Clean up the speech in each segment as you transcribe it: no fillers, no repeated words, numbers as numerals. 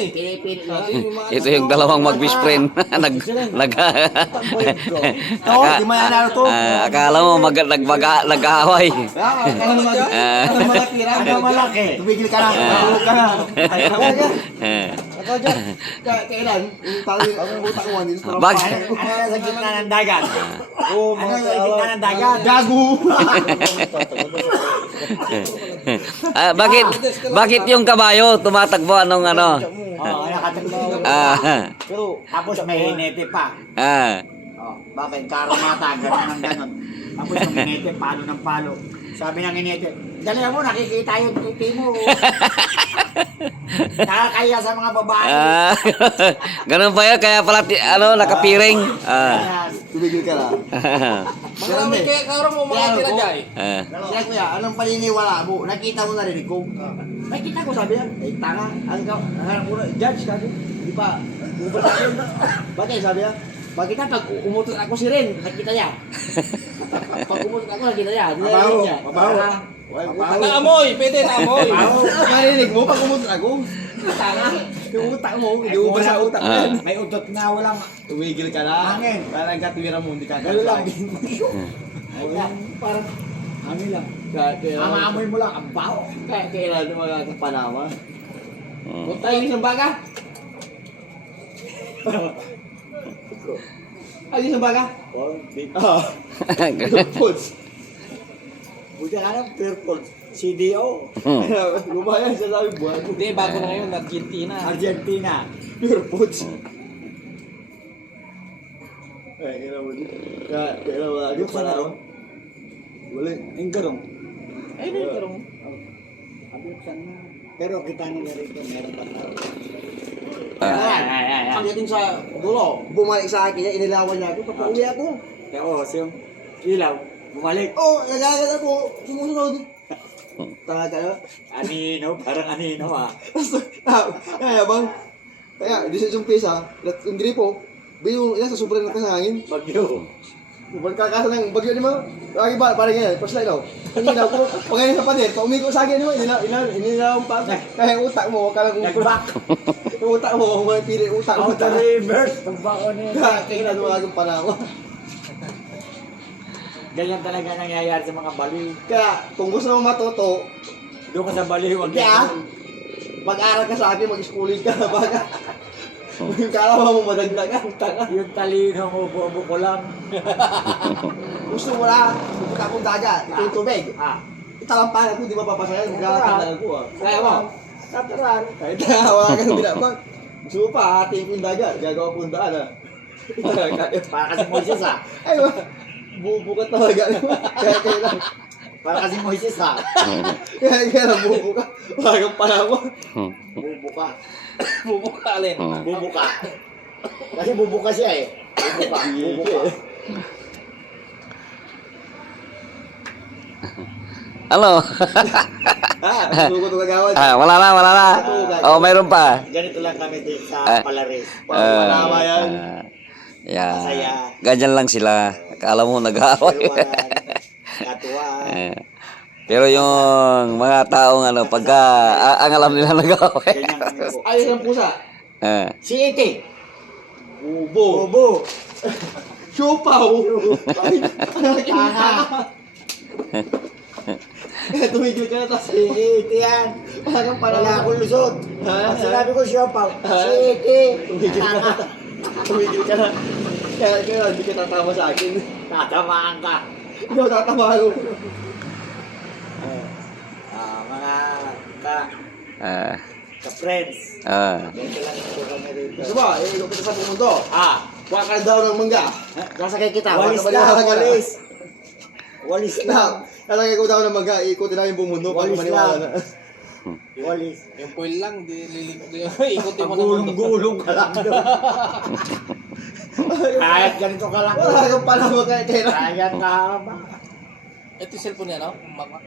eh. Pinipili ko. Ito yung dalawang mag-best friend. Di mananalo to. Akala mo nag-aaway. Ano malaki? Tumigil ka na. Tulog ka na. Ako dyan. Kailan? Ang utak ko anis. Sa gitna ng dagat. Ano sa gitna ng dagat? Gago! Bakit yung kabayo tumatakbo anong ano? Oo, nakatagpo. Pero, Tapos may hinete pa. Oh, bakit? Karamata, gano'n ng gano'n. Tapos yung hinete, palo ng palo. Sabi ng hinete, dali mo, nakikita yung tuti mo. Nakakaya sa mga babae. Ganun ba yun? Kaya pala nakapiring. Ayan. tumigil ka na. Marami kaya karoon mo mga tira dyan. Kaya kuya, anong paniniwala mo? Nakita mo narinig ko? Nakita ko, sabi yan. Eh, tanga. Ang harap ko na, judge ka. Di pa. Bakit sabi niya? Bakit pag umutot ako si Ren, nakita niya. Pag umutot ako, nakita niya. Mabaho. Niya. Mabaho. Naamoy, pwede naamoy. Narinig mo pag umutot ako? Tanga. Yung utak mo, hindi mo ba sa utak mo yan? May utot na walang Tumigil ka na. Hangin. Parang katwira mo, hindi ka galo lang. Ayan. Parang hangin lang. Kaya, Amamoy mo lang, ang baho. kailan mo mga kapanawa? Punta yung isang baga. Ay, isang baga? Oh, big. Pulse. Buti ka lang, purple. CDO. Lumayan siya sabi buwan. Hindi, bago na ngayon, Argentina. Argentina. Pure Pulse. Ay, kailan mo din. Kailan mo din. Buksan na ron. Wala. Ang garong. Ay, may garong. Buksan na. Pero kita nila rito, meron pa tao. Pagdating sa dulo. Bumalik sa akin niya, inilawan niya ako. Kapauwi ako. Kaya yung ilaw, bumalik. Oh, nagagat ako. Sumusunod. Tanga ka na. Anino, parang anino ah. Kaya bang, kaya, di sa isang pisa, yung gripo, biyo, yan sa sobrang lakas ng hangin. Bagyo. Pagkakasa ng bagyo ni mo, lagi ba, parang ganyan, first line, no? Kanina ko, pag ngayon sa pader, pag umiko sa akin, no? Inilaw pa. Kaya yung utak mo, kala kong Nagbak. yung utak mo, may pili, utak mo. Outer reverse. Nagbako niya. Kaya na dumagang panahon. Ganyan talaga nangyayari sa mga baliw. Kaya, kung gusto mo matuto, Doon ka sa baliw, wag kaya, mag-aral ka sa akin, mag-schooling ka, baga. Yung kalawa mo madagdagan, tanga. Yung talino mo, buo ko lang. Gusto mo na, pupunta akong dagat, ito yung tubig. Italampahan ako, di ba papasayan? Magkakatagal ako ah. Kaya mo, natural. Kahit na wala ka nang binabag. Gusto mo pa, hatiin ko yung dagat, gagawa ko yung daan ah. Para kasi Moises ah. Ay, bubukat talaga. Kaya lang. Para kasi Moises ah. Kaya lang, bubuka. Wala kang panawa. Bubuka. Bubukalin. Bubuka. Kasi bubuka siya eh. Bubuka. Bubuka. Ano? Gusto ko ito gagawin. Wala na. Oh, mayroon pa. Ganito lang kami dito sa Palares. Panawa yan. Yeah. Masaya. Ganyan lang sila. Akala mo nag-aaway. Katuwaan. Pero yung mga taong pagka ang alam nila nag-aaway. Ganyan kami po. Ayos ang pusa. Si Iti. Bubo. Bobo. Siupaw. Tanga. Tumigil ka na tapos. Si Iti yan. Wala kang Wala panawa. akong lusot. Pag sinabi ko siya pa. Si Iti. Tumigil ka na. Tumigil ka na. Kaya hindi ka tatama sa akin. Tatamaan ka. Hindi ako tatama ako. Mga ka-friends. Ganito lang po kami rito. Gusto ba? Ikot kita sa pumunto. Kuha ka daw ng mangga. Nasakay kita. Walis Walis lang, lang. Walis. Walis lang. Kalagay ko daw ng mangga. Ikutin namin yung mundo. Para Walis maniwala lang. na. Walis. Yung foil lang, di ikutin mo na mundo. Gulong-gulong ka lang doon. Kahit ganito ka lang. Wala kang panahon kaya kailan. Kahit kahaba. Ito yung cellphone niya, no?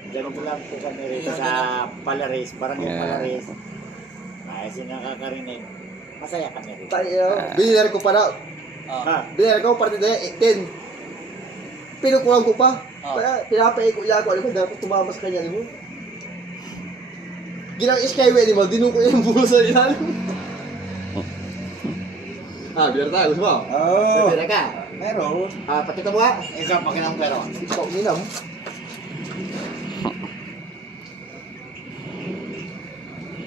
Ganito lang po kami rito sa Palares. Parang yung Palares. Kahit sino nakakarinig. Masaya kami rito. Binilari ko pa na. Binilari ko partida 10. Pinukulang ko pa. Kaya pinapaiko niya ako. Alam mo, dapat tumama sa kanya. Alam mo? Ginang skyway, di ba? Dinuko yung bulo sa ilalim. Ah, biar tayo. Gusto mo? Oh. Pera ka. Meron. Pati ka ba? Ikaw, pakinang pera. Ikaw, minam.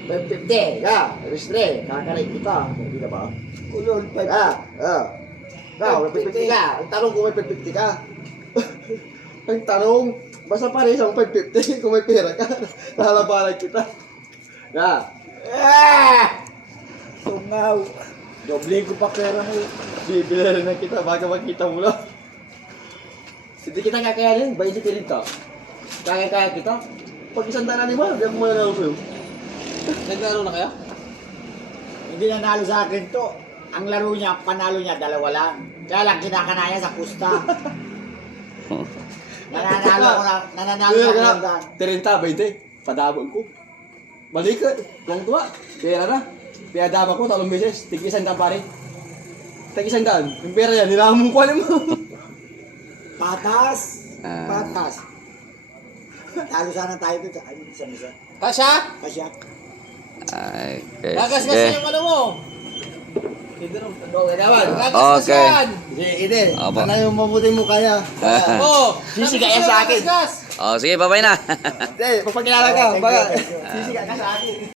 $50. Ka. Registre. Kakalit kita. Hindi na ba? Kulon, 5. Ikaw, may 50 ka. Ang tanong kung may 550 ka. Ang tanong, basta pare isang 550 kung may pera ka. Nahalabanan kita. Ya. Tungaw. Doble ko pa pera mo. Bibili rin na kita, baka makita mo lang. Hindi kita kakayanin, 20 ka rin ka. Kaya kita. Pag isang dana ni Mar, hindi ako mananalo sa'yo. Naglaro na kayo? Hindi nanalo sa akin to. Ang laro niya, panalo niya, 2 lang. Kaya lang kinakanaya sa pusta. Nananalo ko na, nananalo sa akin. 30, 20. Padabon ko. Balik ka. Kung tuwa. Pera na. Pinadama ko, 3 beses. Tig-100 pare. Tig-100. Yung pera yan, nilamong ko alam mo. Patas. Ah. Patas. Talo sana tayo dito. Ay, isa-isa. Kasha? Kasya. Ay, okay. Gagas-gas Sige. yung ano mo. Okay, naman. Gagas-gas Okay. yan. Sige, ide. Opo. Ano yung mabuti mo kaya? Oh, Sisiga yan sa akin. gagas-gas. Oh, sige, bye-bye na. Hindi, pagpagkilala ka. Baka, sisiga ka sa akin.